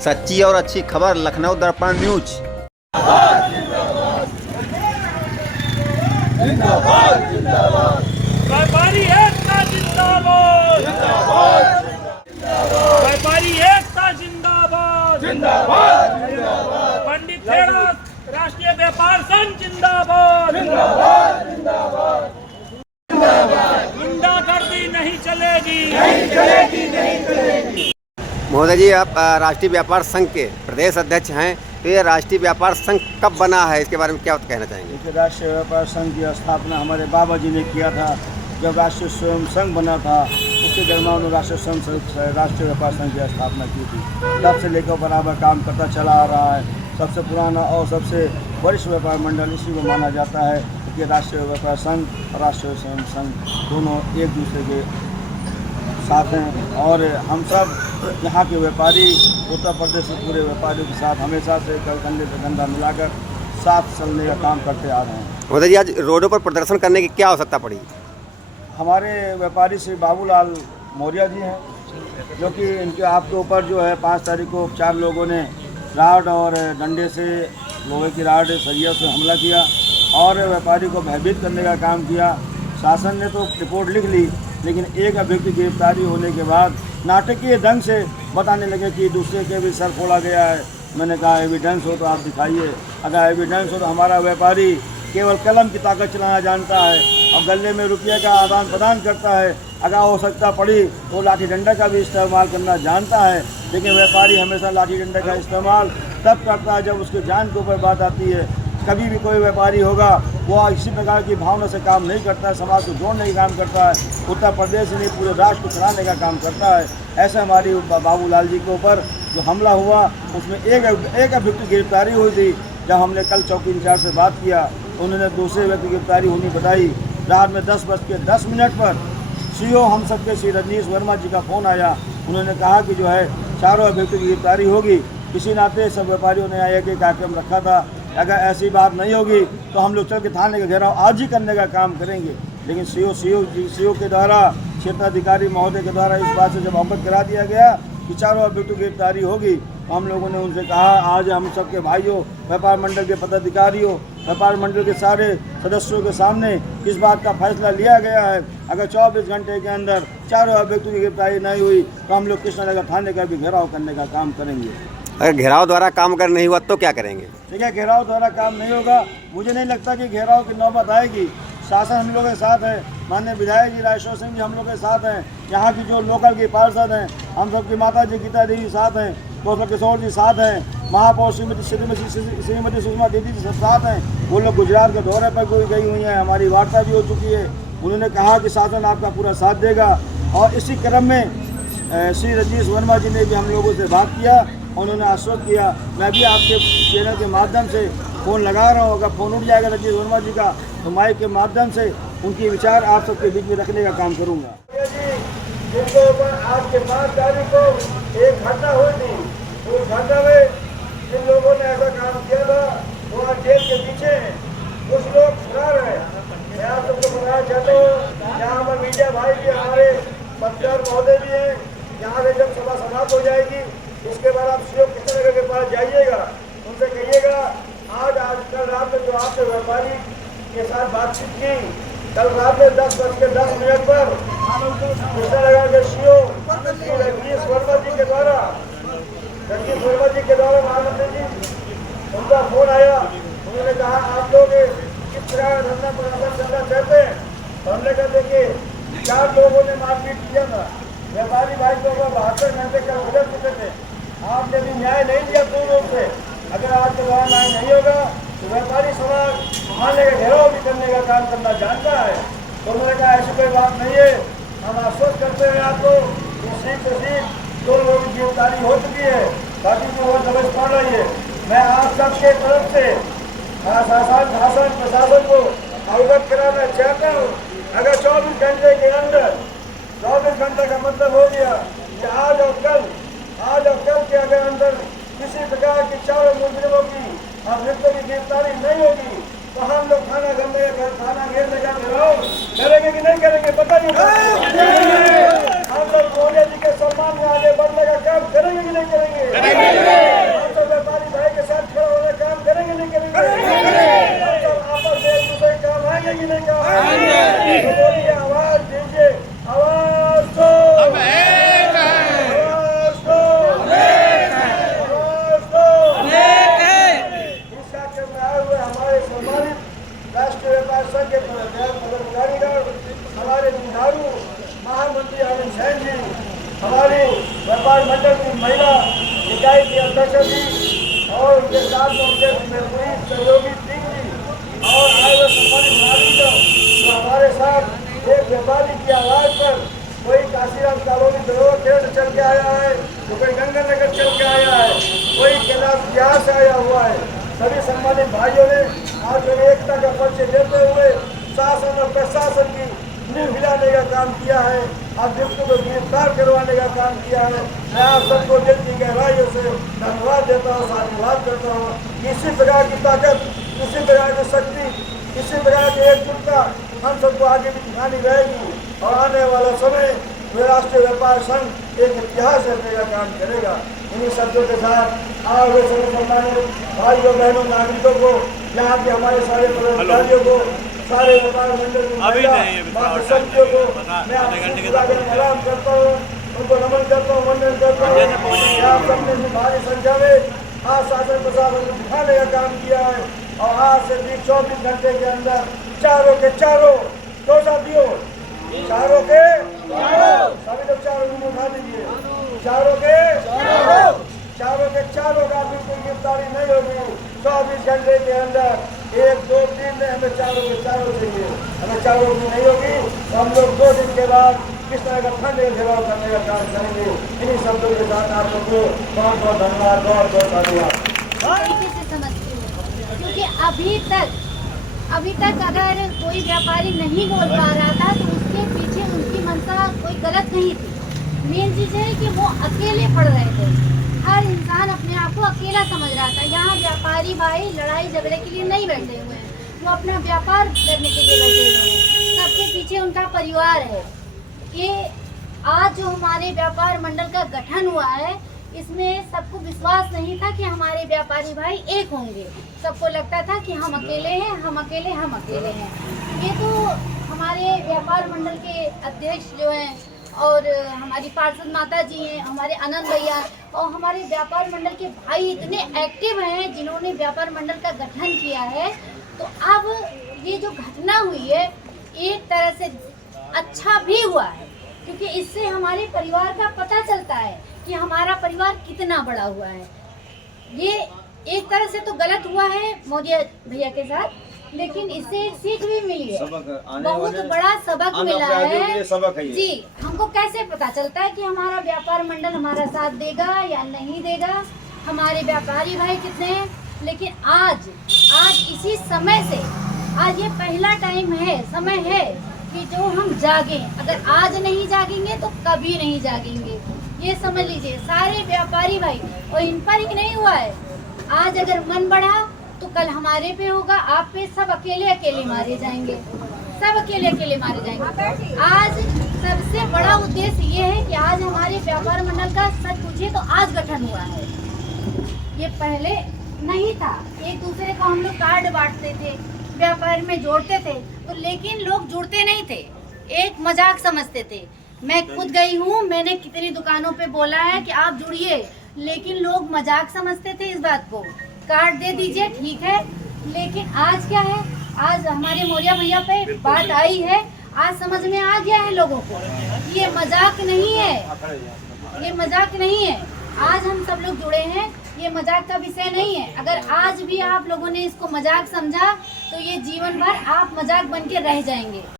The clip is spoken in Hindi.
सच्ची और अच्छी खबर लखनऊ दर्पण न्यूज। व्यापारी एकता जिंदाबाद, व्यापारी एकता जिंदाबाद, पंडित खेड़ा राष्ट्रीय व्यापार संघ जिंदाबाद, गुंडागर्दी नहीं चलेगी। महोदय जी, आप राष्ट्रीय व्यापार संघ के प्रदेश अध्यक्ष हैं, तो ये राष्ट्रीय व्यापार संघ कब बना है, इसके बारे में क्या कहना चाहेंगे? देखिए, राष्ट्रीय व्यापार संघ की स्थापना हमारे बाबा जी ने किया था। जब राष्ट्रीय स्वयं संघ बना था, उसके दरम्यान उन्होंने राष्ट्रीय व्यापार संघ की स्थापना की थी। तब से लेकर बराबर काम करता चला आ रहा है। सबसे पुराना और सबसे वरिष्ठ व्यापार मंडल इसी को माना जाता है कि राष्ट्रीय व्यापार संघ और राष्ट्रीय स्वयं संघ दोनों एक दूसरे के साथ हैं। और हम सब यहाँ के व्यापारी उत्तर प्रदेश के पूरे व्यापारियों के साथ हमेशा से कंधे से कंधा मिलाकर साथ चलने का काम करते आ रहे हैं। महोदय जी, आज रोडों पर प्रदर्शन करने की क्या आवश्यकता पड़ी? हमारे व्यापारी श्री बाबूलाल मौर्य जी हैं, जो कि इनके आपके ऊपर जो है 5 तारीख को 4 लोगों ने राड और डंडे से, लोहे की राड सरिया से हमला किया और व्यापारी को भयभीत करने का काम किया। शासन ने तो रिपोर्ट लिख ली, लेकिन एक अभियुक्त की गिरफ्तारी होने के बाद नाटकीय ढंग से बताने लगे कि दूसरे के भी सर फोड़ा गया है। मैंने कहा एविडेंस हो तो आप दिखाइए। अगर एविडेंस हो तो हमारा व्यापारी केवल कलम की ताकत चलाना जानता है और गले में रुपये का आदान प्रदान करता है। अगर आवश्यकता पड़ी तो लाठी डंडा का भी इस्तेमाल करना जानता है, लेकिन व्यापारी हमेशा लाठी डंडा का इस्तेमाल तब करता है जब उसकी जान के ऊपर बात आती है। कभी भी कोई व्यापारी होगा वो इसी प्रकार की भावना से काम नहीं करता है, समाज को जोड़ने का काम करता है, उत्तर प्रदेश नहीं पूरे राष्ट्र को चलाने का काम करता है। ऐसे हमारी बाबूलाल जी के ऊपर जो हमला हुआ उसमें एक अभियुक्त की गिरफ्तारी हुई थी। जब हमने कल चौकी इंचार्ज से बात किया तो उन्होंने दूसरे व्यक्ति की गिरफ्तारी होनी बताई। रात में 10:10 पर सीओ हम सबके श्री रजनीश वर्मा जी का फ़ोन आया। उन्होंने कहा कि जो है चारों अभियुक्त की गिरफ्तारी होगी। किसी नाते सब व्यापारियों ने एक कार्यक्रम रखा था। अगर ऐसी बात नहीं होगी तो हम लोग चल के थाने का घेराव आज ही करने का काम करेंगे। लेकिन सीओ के द्वारा, क्षेत्राधिकारी महोदय के द्वारा इस बात से जब अवगत करा दिया गया कि चारों अभियुक्त की गिरफ्तारी होगी, तो हम लोगों ने उनसे कहा आज हम सबके भाइयों, व्यापार मंडल के पदाधिकारियों, व्यापार मंडल के सारे सदस्यों के सामने इस बात का फैसला लिया गया है। अगर 24 घंटे के अंदर चारों अभियुक्तों की गिरफ्तारी नहीं हुई तो हम लोग कृष्णनगर थाने का भी घेराव करने का काम करेंगे। अगर घेराव द्वारा काम अगर नहीं हुआ तो क्या करेंगे? ठीक है, घेराव द्वारा काम नहीं होगा। मुझे नहीं लगता कि घेराव की नौबत आएगी। शासन हम लोगों के साथ है, माननीय विधायक जी राजेश्वर सिंह जी हम लोग के साथ हैं, यहाँ की जो लोकल की पार्षद हैं, हम सबकी माता जी गीता देवी साथ हैं, कौशल किशोर जी साथ हैं, महापौर श्रीमती सुषमा दीदी जी सब साथ हैं। वो लोग गुजरात के दौरे पर गई हुई हैं, हमारी वार्ता भी हो चुकी है। उन्होंने कहा कि शासन आपका पूरा साथ देगा और इसी क्रम में श्री रजनीश वर्मा जी ने भी हम लोगों से बात किया। उन्होंने आश्वस्त किया। मैं भी आपके चैनल के माध्यम से फ़ोन लगा रहा हूँ, अगर फ़ोन उठ जाएगा रजनीश वर्मा जी का तो माइक के माध्यम से उनके विचार आप सबके बीच में रखने का काम करूँगा। जिनके ऊपर आज के 5 तारीख को एक घटना हुई थी, उस घटना में जिन लोगों ने ऐसा काम किया था वो आज जेल के पीछे हैं, कुछ लोग फरार हैं। मैं आप सबको बताना चाहता हूँ, यहाँ पर मीडिया भाई भी, हमारे पत्रकार महोदय भी हैं। यहाँ से जब सभा समाप्त हो जाएगी उसके बाद आप सीओ कृष्णनगर के पास जाइएगा, उनसे कहिएगा कल रात में जो आपके व्यापारी के साथ बातचीत की, कल रात में 10:10 पर कृष्णनगर के सीओ रजनीश वर्मा जी के द्वारा महामंत्री जी उनका फोन आया। उन्होंने कहा आप लोग किस तरह धंधा बराबर करना चाहते हैं। तो हमने कहा देखिए 4 लोगों ने मारपीट किया था, व्यापारी भाई को 72 घंटे का गुजर चुके थे। आपने भी न्याय नहीं दिया पूर्ण रूप से। अगर आज के द्वारा न्याय नहीं होगा तो व्यापारी समाज थाने का घेराव भी करने का काम करना जानता है। तो उन्होंने कहा ऐसी कोई बात नहीं है, हम आश्वस्त करते हैं आपको कि सीट से सीट 2 लोगों की गिरफ्तारी हो चुकी है, बाकी जो वो समझ पड़ रही है। मैं आप सबके तरफ से शासन प्रशासन को अवगत कराना चाहता हूँ। अगर 24 घंटे के अंदर 24 घंटे का मतलब हो गया कि आज और कल के अगर अंदर किसी प्रकार की 4 मुजरिमों की अभियुक्तों की गिरफ्तारी नहीं होगी तो हम लोग थाना घेरने का घेराव करेंगे कि नहीं करेंगे पता नहीं। हम लोग मौर्य जी के सम्मान में आगे बढ़ने का काम करेंगे कि नहीं करेंगे? परिषद जी और उनके साथ में उनके पूरी सहयोगी टीम जी और आए हुए सम्मानित नागरिक जो हमारे साथ एक व्यापारी की आवाज़ पर कोई काशीराम कॉलोनी धरोहर केंद्र से चल के आया है, तो कोई गंगा नगर चल के आया है, कोई कैलाश बिहार से आया हुआ है। सभी सम्मानित भाइयों ने आज एकता का परिचय देते हुए शासन और प्रशासन की नींव हिलाने का काम किया है, अभियुक्तों को गिरफ्तार करवाने का काम किया है। मैं आप सबको दिल की गहराइयों से धन्यवाद देता हूँ, साधुवाद करता हूँ। इसी प्रकार की ताकत, इसी प्रकार की शक्ति, इसी प्रकार की एकजुटता हम सबको आगे भी दिखानी रहेगी और आने वाला समय में राष्ट्रीय व्यापार संघ एक इतिहास रखने का काम करेगा। इन्हीं शब्दों के साथ आज सभी सम्मानित भाइयों बहनों नागरिकों को, यहाँ के हमारे सारे पदाधिकारियों को, सारे व्यापार मंडल की समितियों को मैं सलाम करता हूँ, उनको नमन करता हूँ, वंदन करता हूँ। आप सबने भी भारी संख्या में आज शासन प्रशासन को दिखाने का काम किया है और आज से भी 24 घंटे के अंदर चारों के चारों तो साथियों, चारों के सभी लोग चारों को उठा दीजिए, चारों के चारों का बिल्कुल गिरफ्तारी नहीं होगी। 24 घंटे के अंदर 1, 2, 3 में हमें चारों के चारों चाहिए, हमें चारों की नहीं होगी तो हम लोग 2 दिन के बाद किस तरह का ठंड घेराव करने का काम करेंगे। इन्हीं शब्दों के साथ आप लोग को बहुत बहुत धन्यवाद, बहुत बहुत धन्यवाद। तरीके से समझती हूँ, क्योंकि अभी तक अगर कोई व्यापारी नहीं बोल पा रहा था तो उसके पीछे उनकी मंशा कोई गलत नहीं थी। मेन चीज़ है कि वो अकेले पड़ रहे थे, हर इंसान अपने आप को अकेला समझ रहा था। यहाँ व्यापारी भाई लड़ाई झगड़े के लिए नहीं बैठे हुए हैं, वो अपना व्यापार करने के लिए बैठे हुए हैं। सबके पीछे उनका परिवार है। ये आज जो हमारे व्यापार मंडल का गठन हुआ है, इसमें सबको विश्वास नहीं था कि हमारे व्यापारी भाई एक होंगे। सबको लगता था कि हम अकेले हैं, हम अकेले हैं। ये तो हमारे व्यापार मंडल के अध्यक्ष जो हैं और हमारी पार्षद माता जी हैं, हमारे आनंद भैया और हमारे व्यापार मंडल के भाई इतने एक्टिव हैं जिन्होंने व्यापार मंडल का गठन किया है। तो अब ये जो घटना हुई है एक तरह से अच्छा भी हुआ है, क्योंकि इससे हमारे परिवार का पता चलता है कि हमारा परिवार कितना बड़ा हुआ है। ये एक तरह से तो गलत हुआ है मौर्य भैया के साथ, लेकिन इससे एक सीख भी मिली है, बहुत बड़ा सबक मिला है जी। हमको कैसे पता चलता है कि हमारा व्यापार मंडल हमारा साथ देगा या नहीं देगा, हमारे व्यापारी भाई कितने हैं। लेकिन आज इसी समय से, आज ये पहला टाइम है, समय है कि जो हम जागें। अगर आज नहीं जागेंगे तो कभी नहीं जागेंगे, ये समझ लीजिए सारे व्यापारी भाई। और इन पर ही नहीं हुआ है, आज अगर मन बढ़ा तो कल हमारे पे होगा, आप पे। सब अकेले मारे जाएंगे, सब अकेले मारे जाएंगे। आज सबसे बड़ा उद्देश्य ये है कि आज हमारे व्यापार मंडल का सच पूछिए तो आज गठन हुआ है। ये पहले नहीं था, एक दूसरे को हम लोग कार्ड बांटते थे, व्यापार में जोड़ते थे, तो लेकिन लोग जुड़ते नहीं थे, एक मजाक समझते थे। मैं खुद गई हूँ, मैंने कितनी दुकानों पे बोला है कि आप जुड़िए, लेकिन लोग मजाक समझते थे इस बात को। कार्ड दे दीजिए ठीक है, लेकिन आज क्या है, आज हमारे मौर्य भैया पे बात आई है, आज समझ में आ गया है लोगों को, ये मजाक नहीं है, ये मजाक नहीं है। आज हम सब लोग जुड़े हैं, ये मजाक का विषय नहीं है। अगर आज भी आप लोगों ने इसको मजाक समझा तो ये जीवन भर आप मजाक बन के रह जाएंगे।